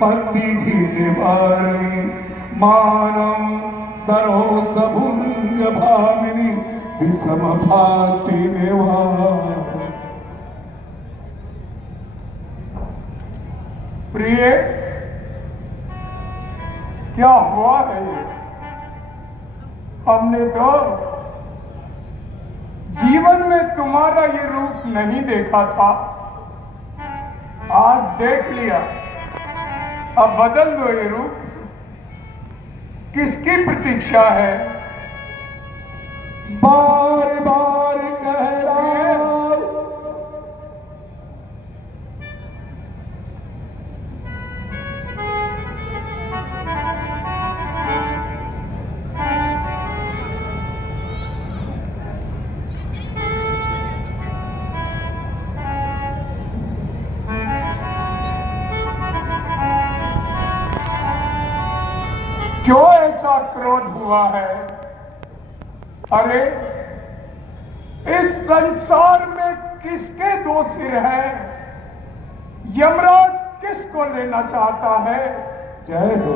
पति निवारिणी मानम सरोस भुंज भामिनी विषम भाति निवार। प्रिय, क्या हुआ है ये? हमने तो जीवन में तुम्हारा ये रूप नहीं देखा था, आज देख लिया। अब बदल दो ये रूप। किसकी प्रतीक्षा है? बार बार कह रहा हूं, क्यों ऐसा क्रोध हुआ है? अरे इस संसार में किसके दो सिर हैं? यमराज किसको लेना चाहता है? जय हो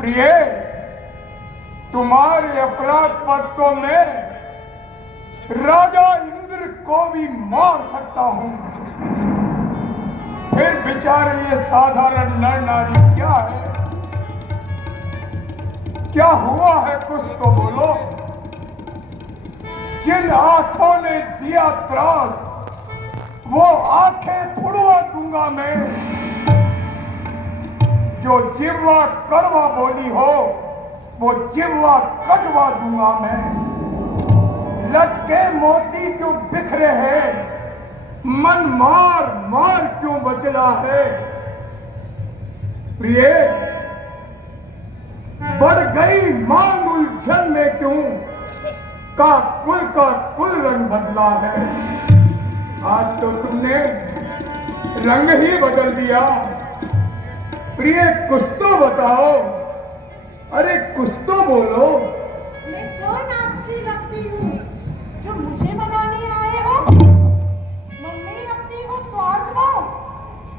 प्रिय, तुम्हारे अपराध पत्रों में राजा इंद्र को भी मार सकता हूं, फिर बेचारे ये साधारण नर नारी क्या है? क्या हुआ है? कुछ तो बोलो। जिन आंखों ने दिया त्रास, वो आंखें फुड़वा दूंगा मैं। जो जिह्वा कड़वा बोली हो, वो जिह्वा कटवा दूंगा मैं। लटके मोती क्यों बिखरे हैं, मन मार मार क्यों बचला है? प्रिय, बढ़ गई मांग उलझन में क्यों, का कुल रंग बदला है। आज तो तुमने रंग ही बदल दिया। प्रिय, कुछ तो बताओ, अरे कुछ तो बोलो। मैं कौन आपकी लगती हूँ जो मुझे मनाने आए हो? मन में ही लगती हो स्वार्थ भाव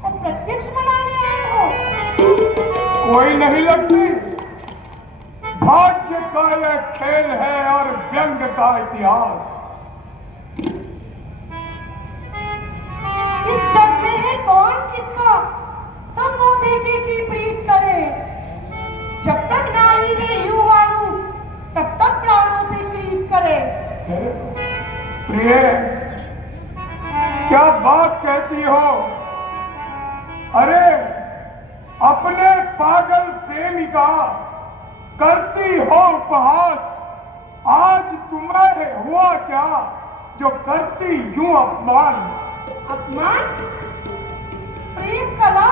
और प्रत्यक्ष मनाने आए हो। कोई नहीं लगती। भाग्य का यह खेल है और व्यंग का इतिहास। इस जग में है कौन किसका सब मुंह देखे की प्रीत करे। जब तक नारी है युवा रूप, तब तक प्राणों से प्रीत करे। प्रिय, क्या बात कहती हो? अरे अपने पागल प्रेमिका करती हो उपहास। आज तुम्हें हुआ क्या जो करती यूं अपमान? अपमान? प्रेम कला,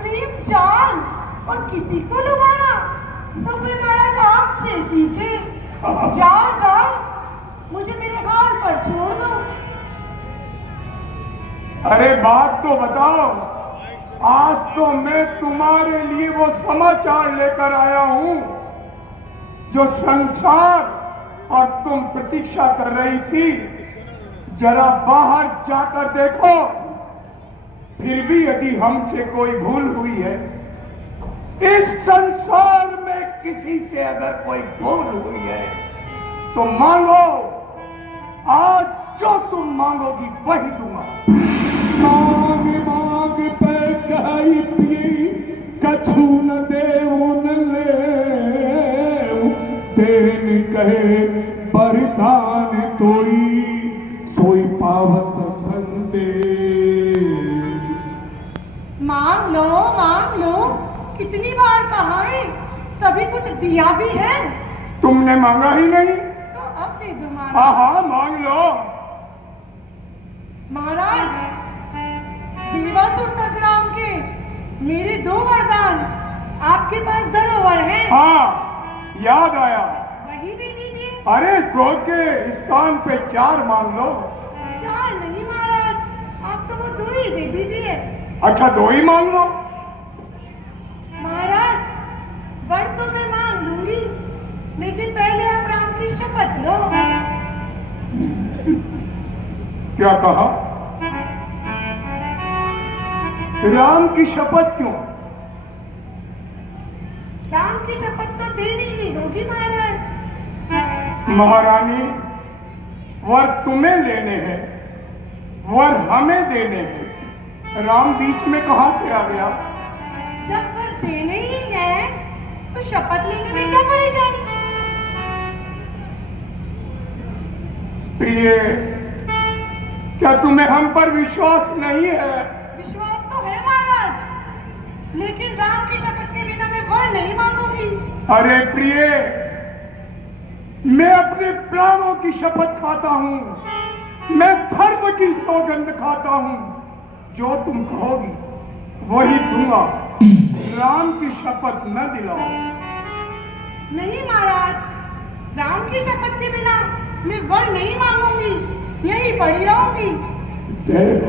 प्रेम जाल और किसी को लुभाना तो फिर महाराज आपसे सीखे। जाओ जाओ, मुझे मेरे हाल पर छोड़ दो। अरे बात तो बताओ। आज तो मैं तुम्हारे लिए वो समाचार लेकर आया हूं जो संसार और तुम प्रतीक्षा कर रही थी। जरा बाहर जाकर देखो, फिर भी यदि हमसे कोई भूल हुई है, इस संसार में किसी से अगर कोई भूल हुई है तो मांगो। आज जो तुम मांगोगी वही दूंगा। मांग मांग पे कही पी, कछु न देऊ न लेऊ। देन कहे बरदान तोई, सोई पावत संदेश। मांग लो, कितनी बार कहा है, तभी कुछ दिया भी है। तुमने मांगा ही नहीं तो अब दे दो महाराज। हाँ हाँ मांग लो। महाराज, देवासुर संग्राम के मेरे 2 वरदान आपके पास धरोहर है। हाँ याद आया। वही दे दीजिए। अरे 2 के स्थान पे 4 मांग लो। 4 नहीं महाराज, आप तो वो 2 ही दे दीजिए। अच्छा 2 ही मांग लो। महाराज, वर तो मैं मांग लूंगी, लेकिन पहले आप राम की शपथ लो। क्या कहा? राम की शपथ क्यों? राम की शपथ तो देनी ही होगी महाराज। महारानी, वर तुम्हें लेने हैं, वर हमें देने हैं। राम बीच में कहां से आ गया? जब वर देने ही है तो शपथ लेने में क्या परेशानी? प्रिय, क्या तुम्हें हम पर विश्वास नहीं है? विश्वास तो है महाराज, लेकिन राम की शपथ के बिना मैं वर नहीं मांगूंगी। अरे प्रिय, मैं अपने प्राणों की शपथ खाता हूं, मैं धर्म की सौगंध खाता हूं। जो तुम कहोगी वही दूंगा। राम की शपथ न दिलाओ। नहीं महाराज, राम की शपथ के बिना मैं वर नहीं मांगूंगी, यही पड़ी रहूंगी। जय हो।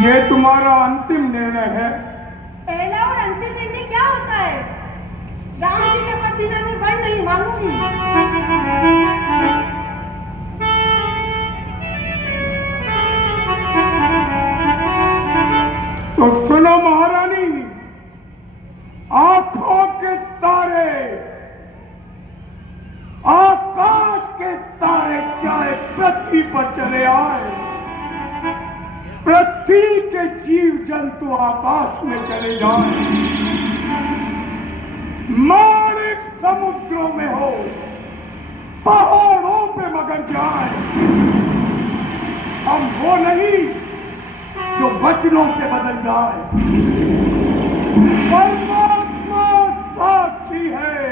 ये तुम्हारा अंतिम निर्णय है? पहला और अंतिम निर्णय क्या होता है? राम की शपथ बिना मैं वर नहीं मांगूंगी। तो सुनो महारानी, आंखों के तारे, आकाश के तारे चाहे पृथ्वी पर चले आए, पृथ्वी के जीव जंतु आकाश में चले जाएं, माणिक समुद्रों में हो, पहाड़ों पे मगर जाए, हम वो नहीं जो वचनों से बदल जाए। परमात्मा साक्षी है,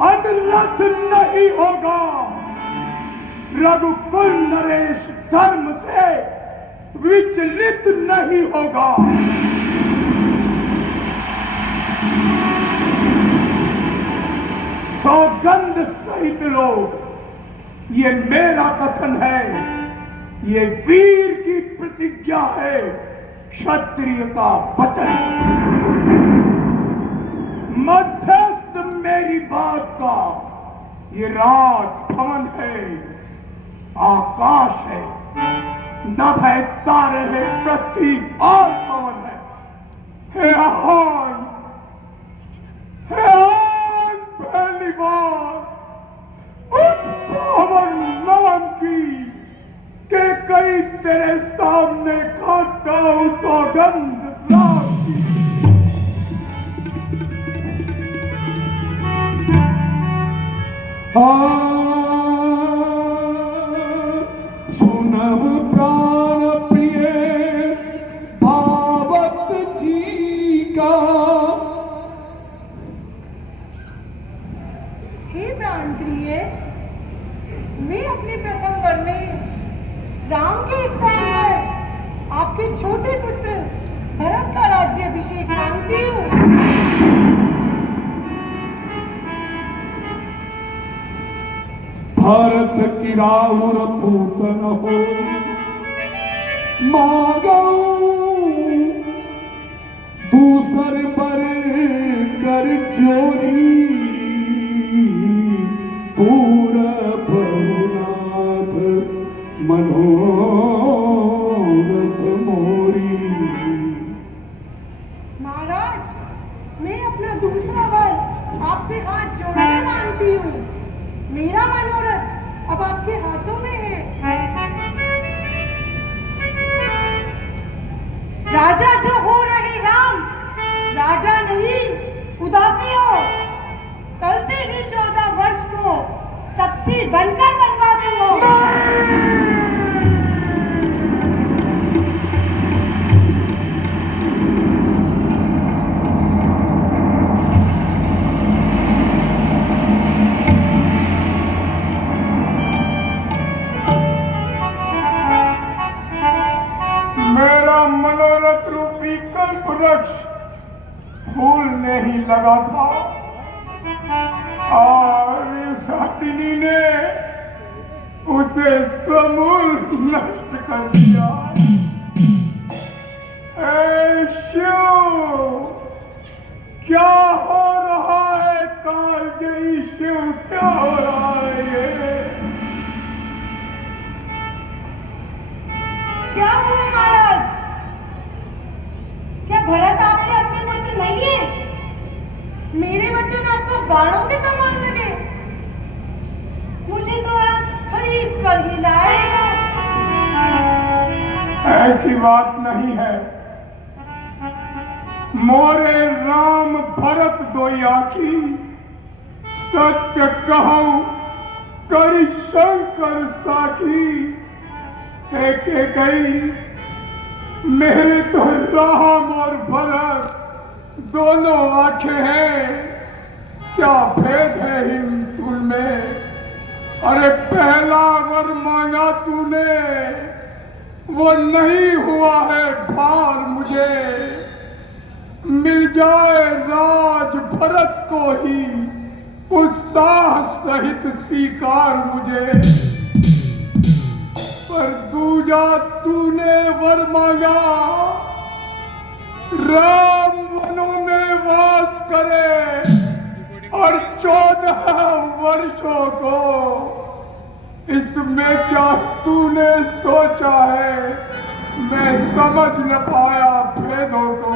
अनरथ नहीं होगा। रघुकुल नरेश धर्म से विचलित नहीं होगा। सौगंध सहित लोग, ये मेरा कथन है, ये वीर की प्रतिज्ञा है, क्षत्रिय का वचन। मध्यस्थ मेरी बात का ये राजभवन है, आकाश है, नभ है, तारे है, पृथ्वी और पवन है। हे आन, पहली बार उस पवन नवन की के कई तेरे सामने खाता हूं सौगंध राम की। सुनब प्राण प्रिय भावत जी का। हे प्राण प्रिय, मैं अपने प्रथम वर में राम के स्थान पर आपके छोटे पुत्र भरत का राज्य अभिषेक मांगती हूँ। भारत की राहुर पूतन हो, मांगो दूसर पर कर चोरी, पूरा बहुनाथ मनोरथ मोरी। महाराज, मैं अपना दूसरा वर आपसे हाथ जोड़कर मांगती हूँ। मेरा मनोरथ अब आपके हाथों में है। राजा जो हो रहे राम, राजा नहीं उदासी हो। कल से ही 14 वर्ष को तपसी बनकर बनवाती हो। मेरा मनोरथ रूपी कल्प वृक्ष फूलने ही लगा था और इस हथिनी ने उसे समूल नष्ट कर दिया। ऐ शिव, क्या हो रहा है? कालजयी शिव, क्या हो रहा है ये? ऐसी बात नहीं है। मोरे राम भरत दो आखी, सत्य कहूं करी शंकर साखी। है के गई मेरे तो राम और भरत दोनों आंखें हैं, क्या भेद है हिंदू में। अरे पहला वर मांगा तूने, वो नहीं हुआ है भार मुझे। मिल जाए राज भरत को ही उत्साह सहित स्वीकार मुझे। पर दूजा तूने वर मांगा, राम वनों में वास करे और 14 वर्षों को। इसमें क्या तूने सोचा है, मैं समझ न पाया भेदों को।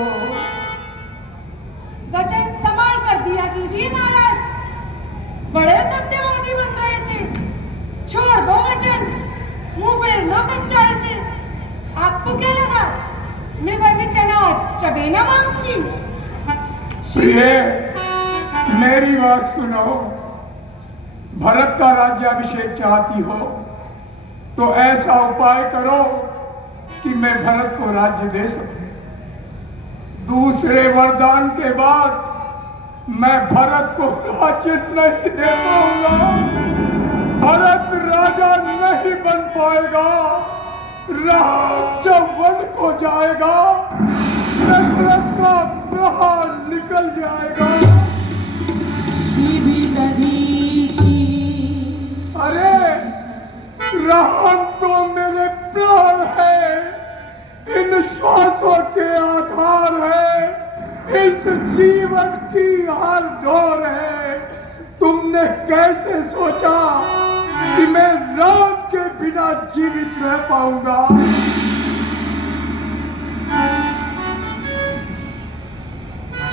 वचन संभाल कर दिया कीजिए महाराज, बड़े सत्यवादी बन रहे थे। छोड़ दो वचन, मुंह फेर लो सच्चाई से। आपको क्या लगा मैं वर में चना चबेना मांगूंगी? प्रिय, मेरी बात सुनो। भरत का राज्याभिषेक चाहती हो तो ऐसा उपाय करो कि मैं भरत को राज्य दे सकूं। दूसरे वरदान के बाद मैं भरत को राज्य नहीं दे पाऊंगा। भरत राजा नहीं बन पाएगा। राम जब वन को जाएगा, दशरथ का प्राण निकल जाएगा। अरे राम तो मेरे प्राण है, इन श्वासों के आधार है, इस जीवन की हर दौर है। तुमने कैसे सोचा कि मैं राम के बिना जीवित रह पाऊंगा?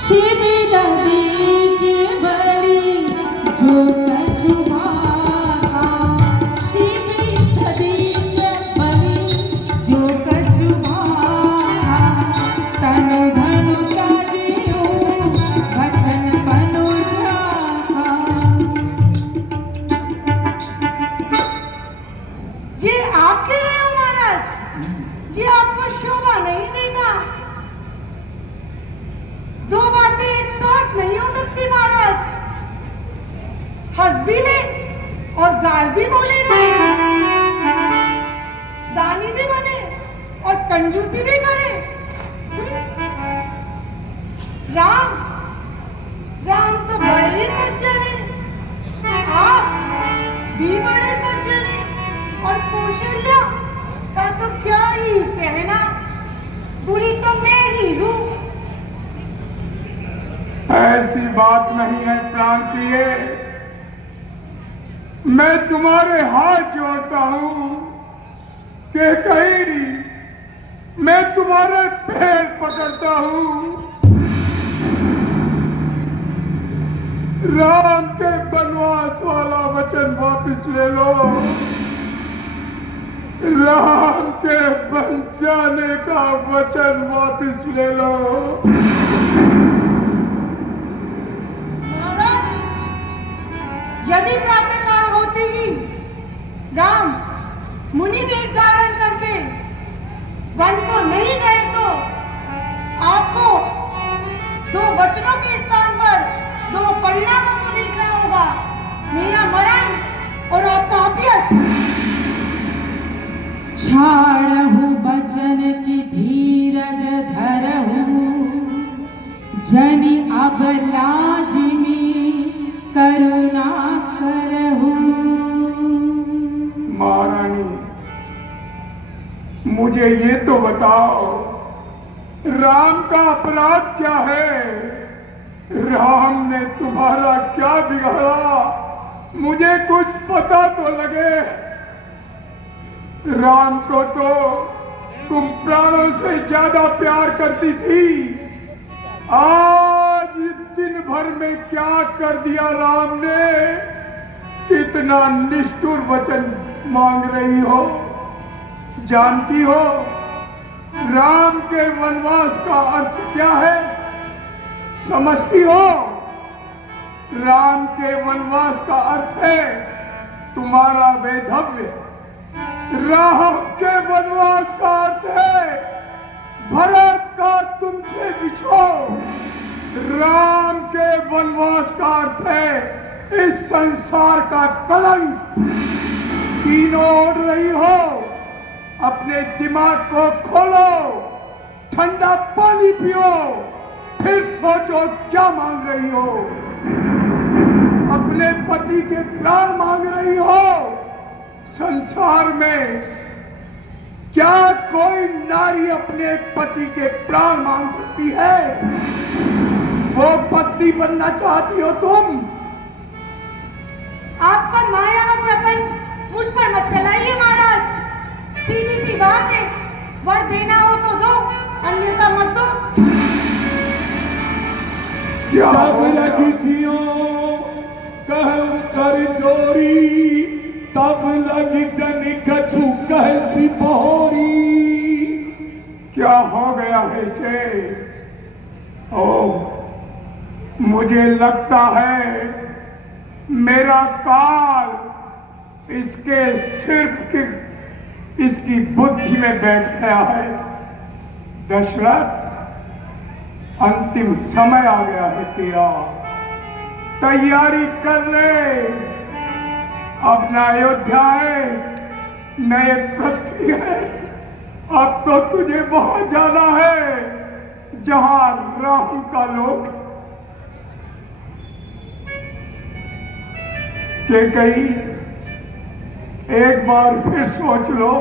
शिविर बीज बलि जो कछुआता, शिविर बीज बलि जो कछुआता। तन धनु त्याजियो वचन अनुरागा। ये आप कह रहे हो महाराज, ये आपको शोभा नहीं देता। दो बातें एक साथ नहीं हो सकती महाराज। हंस भी ले और गाल भी बोले रहे, दानी भी बने और कंजूसी भी करे। राम राम तो बड़े ही सज्जन हैं, आप भी बड़े सज्जन हैं। और कौशल्या का तो क्या ही कहना, बुरी तो मैं ही हूं। ऐसी बात नहीं है प्राण प्रिय। मैं तुम्हारे हाथ जोड़ता हूं कि कहीं मैं तुम्हारे पैर पकड़ता हूं। राम के वनवास वाला वचन वापस ले लो। राम के बन जाने का वचन वापस ले लो। यदि प्रातःकाल होते ही राम मुनि वेश धारण करके वन को नहीं गए तो आपको दो वचनों के स्थान पर दो परिणामों को देखना होगा, मेरा मरण और आपका अपयश। छाड़हु बचन की धीरज धरहु, जनि अब लाजिमी करुणा करहु। महारानी, मुझे ये तो बताओ, राम का अपराध क्या है? राम ने तुम्हारा क्या बिगाड़ा? मुझे कुछ पता तो लगे। राम को तो तुम प्राणों से ज्यादा प्यार करती थी। आज दिन भर में क्या कर दिया राम ने? कितना निष्ठुर वचन मांग रही हो, जानती हो? राम के वनवास का अर्थ क्या है समझती हो? राम के वनवास का अर्थ है तुम्हारा वैधव्य। राम के वनवास का अर्थ है भरत का तुमसे विछोह। राम के वनवास का अर्थ है इस संसार का कलंक। तीनों ओढ़ रही हो, अपने दिमाग को खोलो, ठंडा पानी पियो, फिर सोचो क्या मांग रही हो। अपने पति के प्राण मांग रही हो। संसार में क्या कोई नारी अपने पति के प्राण मांग सकती है? वो पत्नी बनना चाहती हो तुम? आपका माया का प्रपंच मुझ पर मत चलाइए महाराज। सीधी सी बात है, वर देना हो तो दो, अन्यथा मत दो। तब लगी जियो कहूं कर चोरी, तब लगी जन कछु कहसी बहोरी। क्या हो गया है इसे? ओ, मुझे लगता है मेरा काल इसके सिर्फ की इसकी बुद्धि में बैठ गया है। दशरथ, अंतिम समय आ गया है तेरा, तैयारी कर ले। अब न अयोध्या है न ये पृथ्वी है, अब तो तुझे बहुत जाना है जहां राम का लोक। के कही एक बार फिर सोच लो,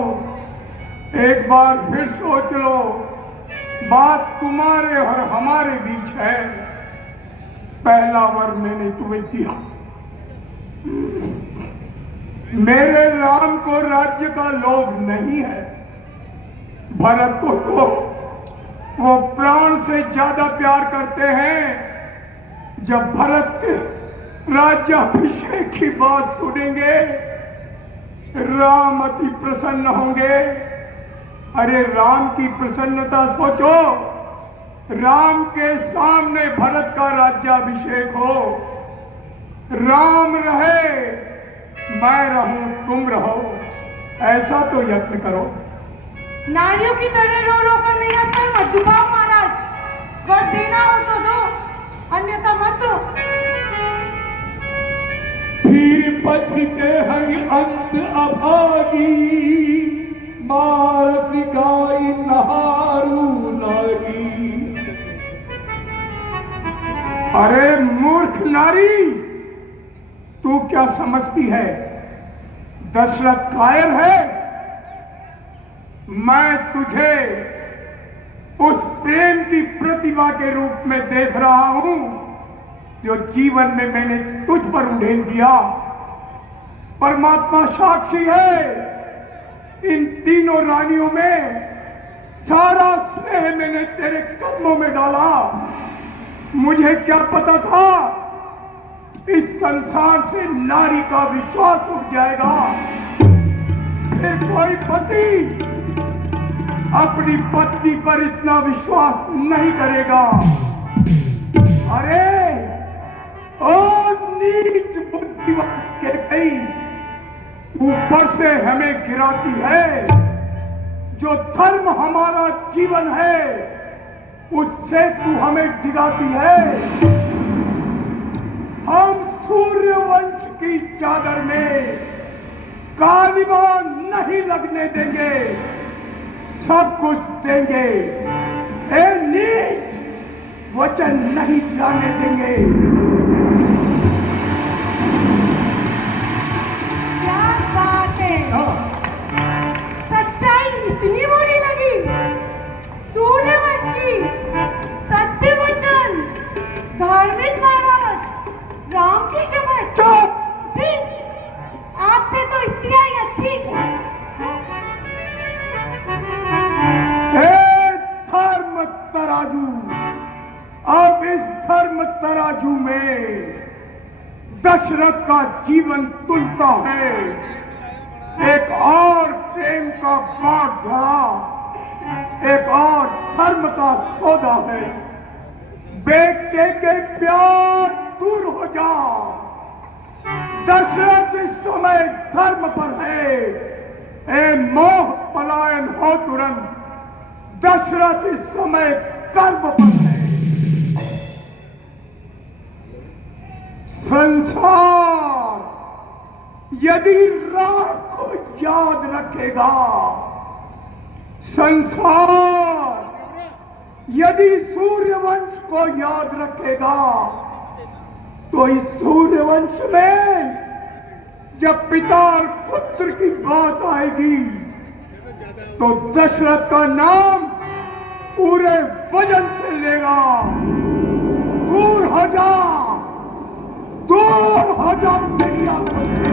एक बार फिर सोच लो। बात तुम्हारे और हमारे बीच है। पहला वर मैंने तुम्हें दिया। मेरे राम को राज्य का लोभ नहीं है। भरत को तो वो प्राण से ज्यादा प्यार करते हैं। जब भरत के राज्याभिषेक की बात सुनेंगे राम अति प्रसन्न होंगे। अरे राम की प्रसन्नता सोचो, राम के सामने भरत का राज्याभिषेक हो। राम रहे, मैं रहूं, तुम रहो, ऐसा तो यत्न करो। नारियों की तरह रो रो कर मेरा सर मत दुखाओ महाराज। वर देना हो तो दो, अन्यथा मत दो। फिर पछते हरि अंत अभागी, मार सिकाई नहारू नारी। अरे मूर्ख नारी, तू क्या समझती है दशरथ कायर है? मैं तुझे उस प्रेम की प्रतिभा के रूप में देख रहा हूं जो जीवन में मैंने तुझ पर उड़ेल दिया। परमात्मा साक्षी है, इन तीनों रानियों में सारा स्नेह मैंने तेरे कदमों में डाला। मुझे क्या पता था इस संसार से नारी का विश्वास उठ जाएगा। फिर कोई पति अपनी पत्नी पर इतना विश्वास नहीं करेगा। अरे ओ नीच बुद्धिवाद के गई, ऊपर से हमें गिराती है। जो धर्म हमारा जीवन है उससे तू हमें डिगाती है। हम सूर्यवंश की चादर में कालिमा नहीं लगने देंगे, सब कुछ देंगे। ए नीच, वचन नहीं जाने देंगे। क्या बात है, सच्चाई इतनी बुरी लगी। सूर्यवंशी, सत्य वचन, धार्मिक महाराज, राम की शपथ। चुप! जी, आपसे तो स्त्रियां ही अच्छी। धर्म तराजू, अब इस धर्म तराजू में दशरथ का जीवन तुलता है। एक और प्रेम का बाग भरा एक और धर्म का सौदा है। बेटे के प्यार दूर हो जा। दशरथ इस समय धर्म पर है। ए मोह पलायन हो तुरंत। दशरथ इस समय कर्म पर है। संसार यदि राम को याद रखेगा, संसार यदि सूर्यवंश को याद रखेगा, तो इस सूर्यवंश में जब पिता और पुत्र की बात आएगी तो दशरथ का नाम पूरे वजन से लेगा। दूर हो जा, दूर हो जा मेरी आंखों से।